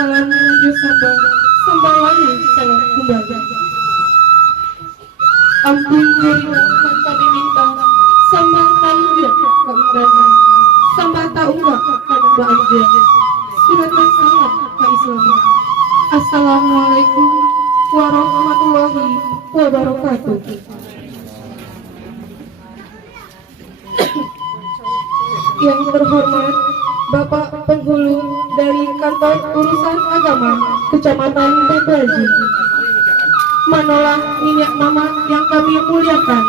salam menuju samba, samba lalu salam kembali. Ampun jurina yang kami minta, samba tahu enggak keundangan, samba tahu enggak karena bahagia. Suratan salam keislaman. Assalamualaikum warahmatullahi wabarakatuh. Yang terhormat Bapak Penghulu dari Kantor Urusan Agama Kecamatan Bebraji, manolah minyak mama yang kami muliakan,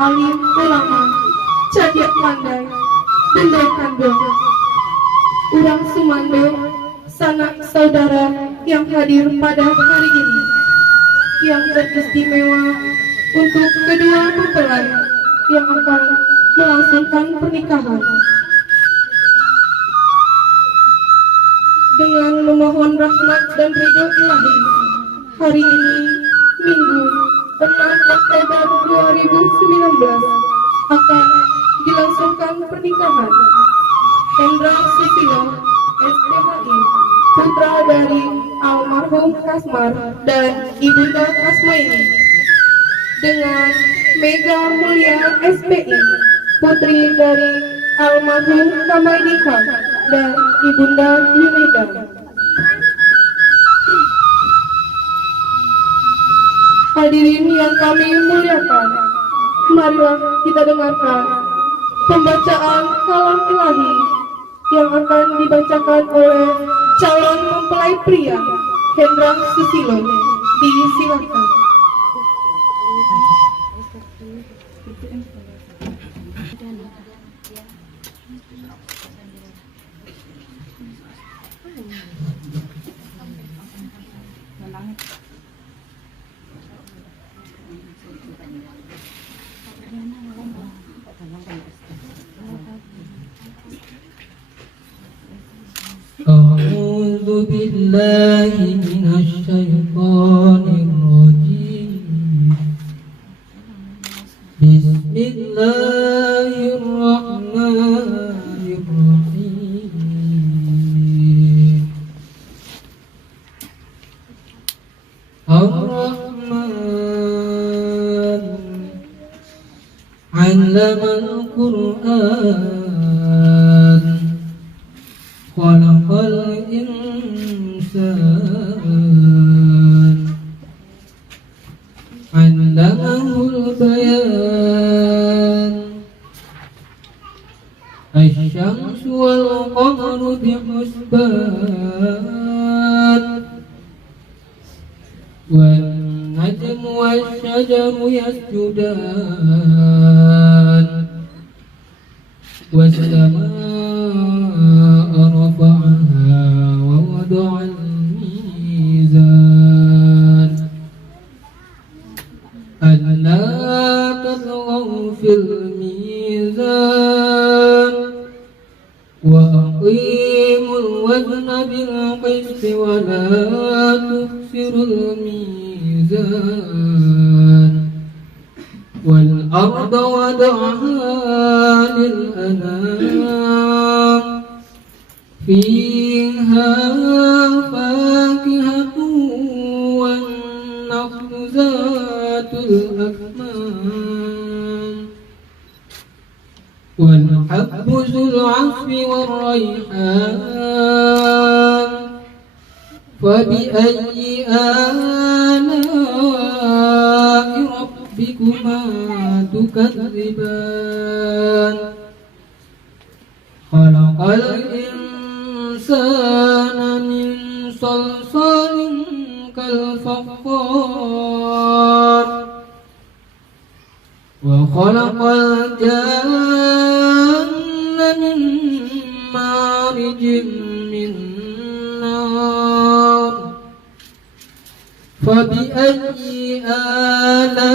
alim ulama, cadiak pandai, benda kandung, urang sumando, sanak saudara yang hadir pada hari ini, yang teristimewa untuk kedua mempelai yang akan melangsungkan pernikahan. Dengan memohon rahmat dan ridho ilahi, hari ini Minggu 6 Oktober 2019 akan dilangsungkan pernikahan Hendra Susilo SPHI, putra dari almarhum Kasmar dan Ibunda Kasmaini, dengan Mega Mulia SPI, putri dari almarhum Kamaidika dan Ibunda Yunaida. Hadirin yang kami muliakan, marilah kita dengarkan pembacaan kalam ilahi yang akan dibacakan oleh calon mempelai pria Hendra Susilo. Disilakan. أعوذ بالله من الشيطان الرجيم. بسم الله الرحمن الرحيم. الرحمن علم القرآن خلق الإنسان علمه البيان. الشمس والقمر بحسبان والنجم والشجر يسجدان والسماء رفعها ووضع الميزان ألا تطغوا في الميزان وأقيموا الوزن بالقسط ولا تخسروا الميزان والأرض وضعها للأنام فيها فاكهة والنخل ذات الأكمام والحب ذو العصف والريحان فبأي آلاء ربكما تكذبان خلق الإنسان من صلصال كالفخار وخلق الجن من مارج من نار فبأي آلاء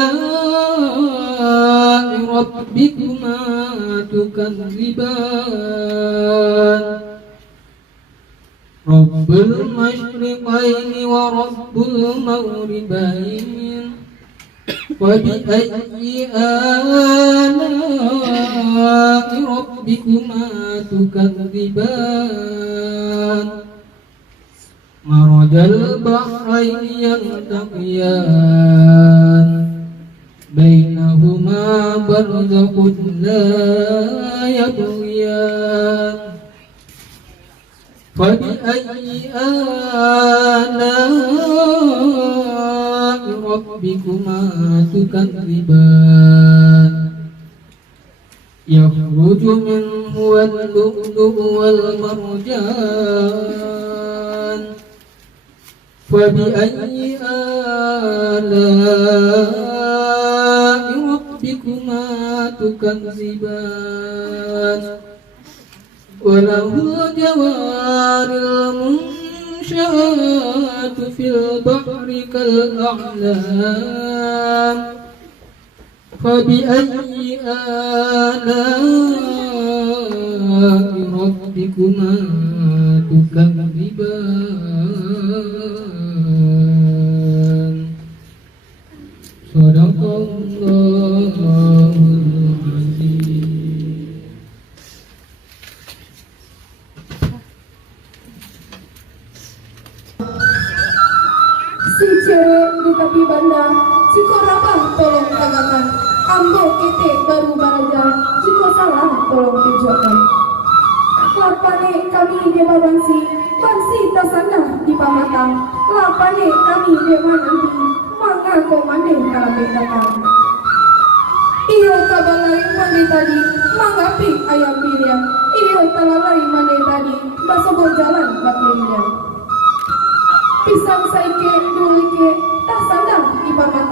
ربكما تكذبان رب المشرقين ورب المغربين وبأي آلاء ربكما تكذبان مرج البحرين يلتقيان بينهما برزخ لا يبغيان فبأي آلاء ربكما تكذبان يخرج منه اللؤلؤ والمرجان فبأي آلاء ربكما تكذبان وله الجوار المنشآت في البحر كالأعلام فبأي آلاء ربكما تكذبان صدق الله العظيم. Si cewek di tepi banda, jika rabah tolong kagakan. Ambo kete baru baraja, jika salah tolong tujukan. Lapane kami dema bangsi tasana di pamatang. Lapane kami dema nanti, mangga komande kalabe datang. Iyo kabalai mande tadi, manggapi ayam pilihan. Iyo talalai mande tadi, basogo jalan bapilnya. Pisang saike dulike tak sadar di mata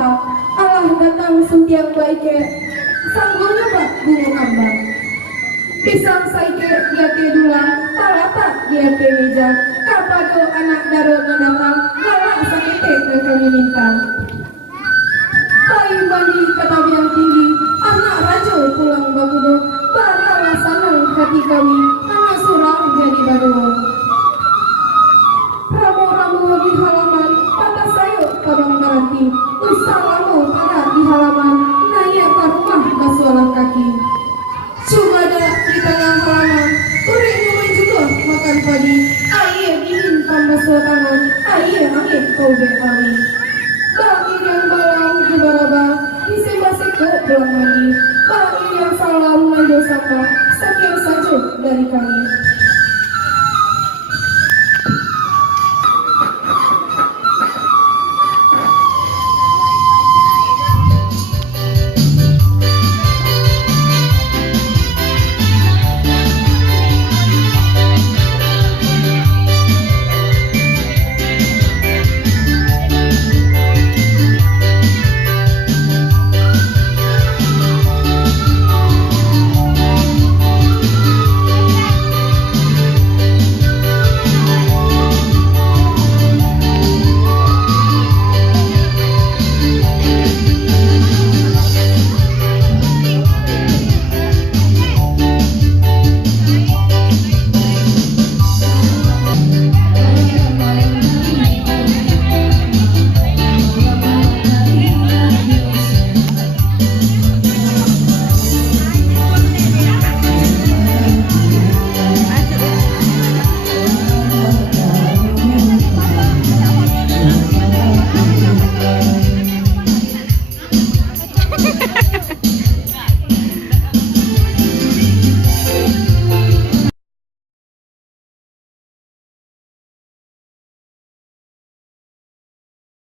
Allah datang setiap baike sanggul nyoba bunga kambang. Pisang saike diate dula talata diate meja kapado anak daro datang lala sakete ke kami minta. Bayi bandi kata yang tinggi anak rajo pulang bakudo baralah sanang hati kami anak surau jadi badowo. Ramu-ramu di halaman, patah sayur kabang garanti. Usalamu pada di halaman, naya ke rumah basualan kaki. Sugada di tengah halaman, uri nyumai juga makan padi. Air dingin pambasuh tangan, air angin kau bekali. Bagi yang balang di baraba, disebaseko pulang mandi. Bagi yang salam lanjut sapa, sekian saja dari kami.